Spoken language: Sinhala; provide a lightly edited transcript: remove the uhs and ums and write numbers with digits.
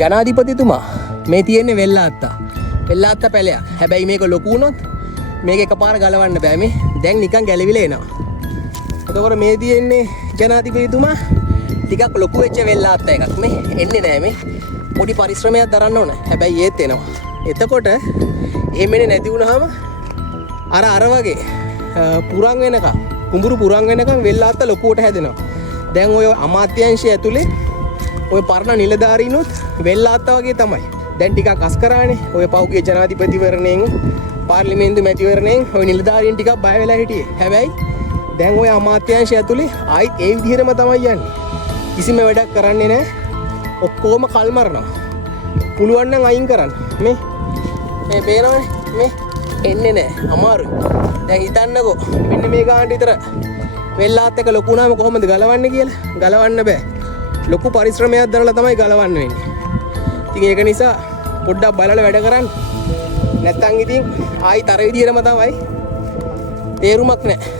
ජනාධිපතිතුමා මේ තියෙන්නේ වෙල්ලාත්ත පැලයක්. හැබැයි මේක ලොකු වුණොත් මේක එකපාර ගලවන්න බෑ. මේ දැන් නිකන් ගැලවිලා එනවා. එතකොට මේ තියෙන්නේ ජනාධිපතිතුමා ටිකක් ලොකු වෙච්ච වෙල්ලාත්ත එකක්. මේ එන්නේ නෑ මේ. පොඩි පරිශ්‍රමයක් දරන්න ඕන. හැබැයි ඒත් එනවා. එතකොට එහෙමනේ නැති වුණාම අර වගේ පුරන් වෙනකම් කුඹුරු පුරන් වෙනකම් වෙල්ලාත්ත ලොකුවට හැදෙනවා. දැන් ඔය අමාත්‍යාංශය ඇතුලේ ඔය පරණ නිලධාරීනොත් වෙල්ලාත්ත වගේ තමයි. දැන් ටිකක් අස් කරානේ. ඔය පෞගේ ජනාධිපතිවරණයෙන් පාර්ලිමේන්තු මැතිවරණයෙන් ඔය නිලධාරීන් ටිකක් බය වෙලා හිටියේ. හැබැයි දැන් ඔය අමාත්‍යාංශය ඇතුලේ ආයිත් ඒ විදිහටම තමයි යන්නේ. කිසිම වැඩක් කරන්නේ නැහැ. ඔක්කොම කල් මරනවා. පුළුවන් නම් අයින් කරන්න. මේ පේනවනේ මේ එන්නේ නැහැ. අමාරුයි. දැන් හිතන්නකෝ මෙන්න මේ ගානට විතර වෙල්ලාත් එක ලොකු වුණාම කොහොමද ගලවන්නේ කියලා. ගලවන්න බෑ. ලොකු පරිශ්‍රමයක් දරලා තමයි ගලවන්න වෙන්නේ. ඉතින් ඒක නිසා පොඩ්ඩක් බලලා වැඩ කරන්න. නැත්තම් ඉතින් ආයි තර විදියටම තමයි තේරුමක් නැහැ.